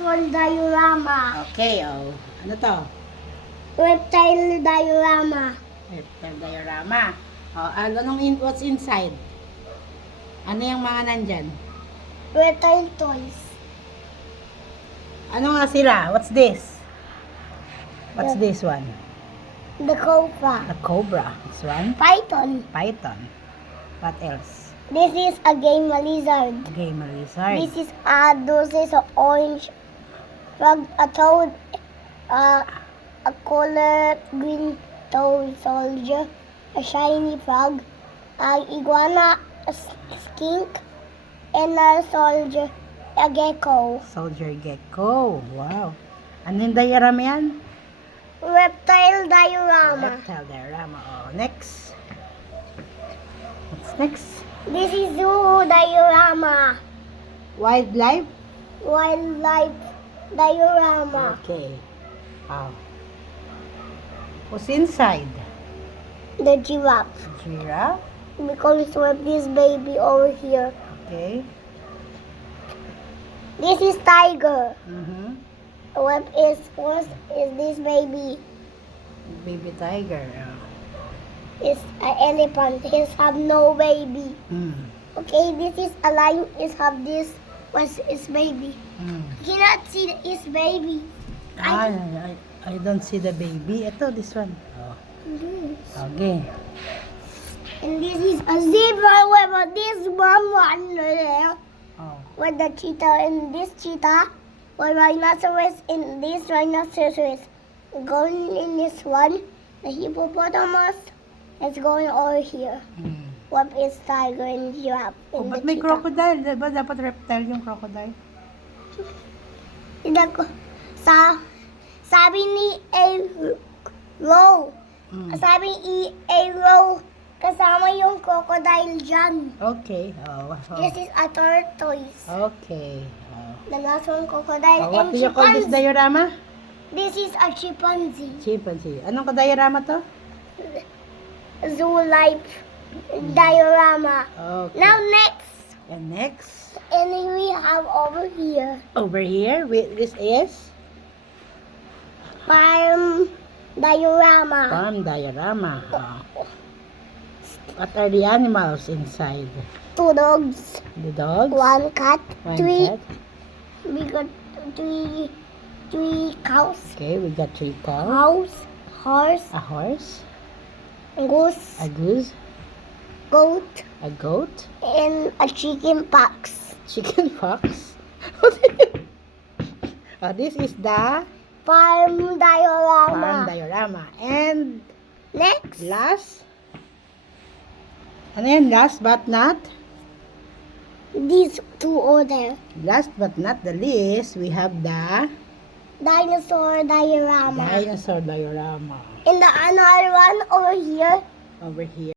Dinosaur diorama. Okay, oh. Ano to? Reptile diorama. Reptile diorama. Oh, what's inside? Ano yung mga nandyan? Reptile toys. Ano nga sila? What's this? What's this one? The cobra. A cobra. This one? Python. Python. What else? This is a game lizard. Game lizard. This is an orange frog, a toad, a color green toad soldier, a shiny frog, a iguana, a skink, and a soldier, a gecko. Soldier gecko. Wow. Ano yung diorama yan? Reptile diorama. Reptile diorama. Oh, next. What's next? This is zoo diorama. Wildlife. Wildlife diorama. Okay. Wow. What's inside? The giraffe. Giraffe. Because we have this baby over here. Okay. This is tiger. Mm-hmm. What is this baby? Baby tiger. Is an elephant. He have no baby. Okay, this is a lion. Is have this was his baby. Cannot see his baby. I don't see the baby. Ito, this one. Oh. Okay. And this is a zebra with this one there. Oh. With the cheetah and this cheetah. With rhinoceros and this rhinoceros. Going in this one. The hippopotamus is going over here. What is tiger and giraffe? Oh, And ba't the may cheetah. crocodile? Diba dapat reptile yung crocodile? Sabi ni Row. Sabi ni Row, kasama yung crocodile dyan. Okay. Oh. This is a tortoise. Okay. Oh. The last one, crocodile. Oh, what And do you call this chimpanzee. diorama? This is a chimpanzee. Chimpanzee. Anong diorama to? Zoo life diorama. Okay. Now next. And next. And we have over here. Over here, this is Farm diorama. farm diorama. Oh. What are the animals inside? 2 dogs. The dogs? 1 cat. One 3. cat. We got three cows. Okay, we got 3 cows. House, horse, A horse. goose, A goose. goat, A goat. and a chicken pox. Chicken fox. Oh, this is the Farm diorama. farm diorama. And Next, last. Ano yan? Last but not? these 2 order. Last but not the least, we have the Dinosaur diorama. dinosaur diorama And the another one over here. over here.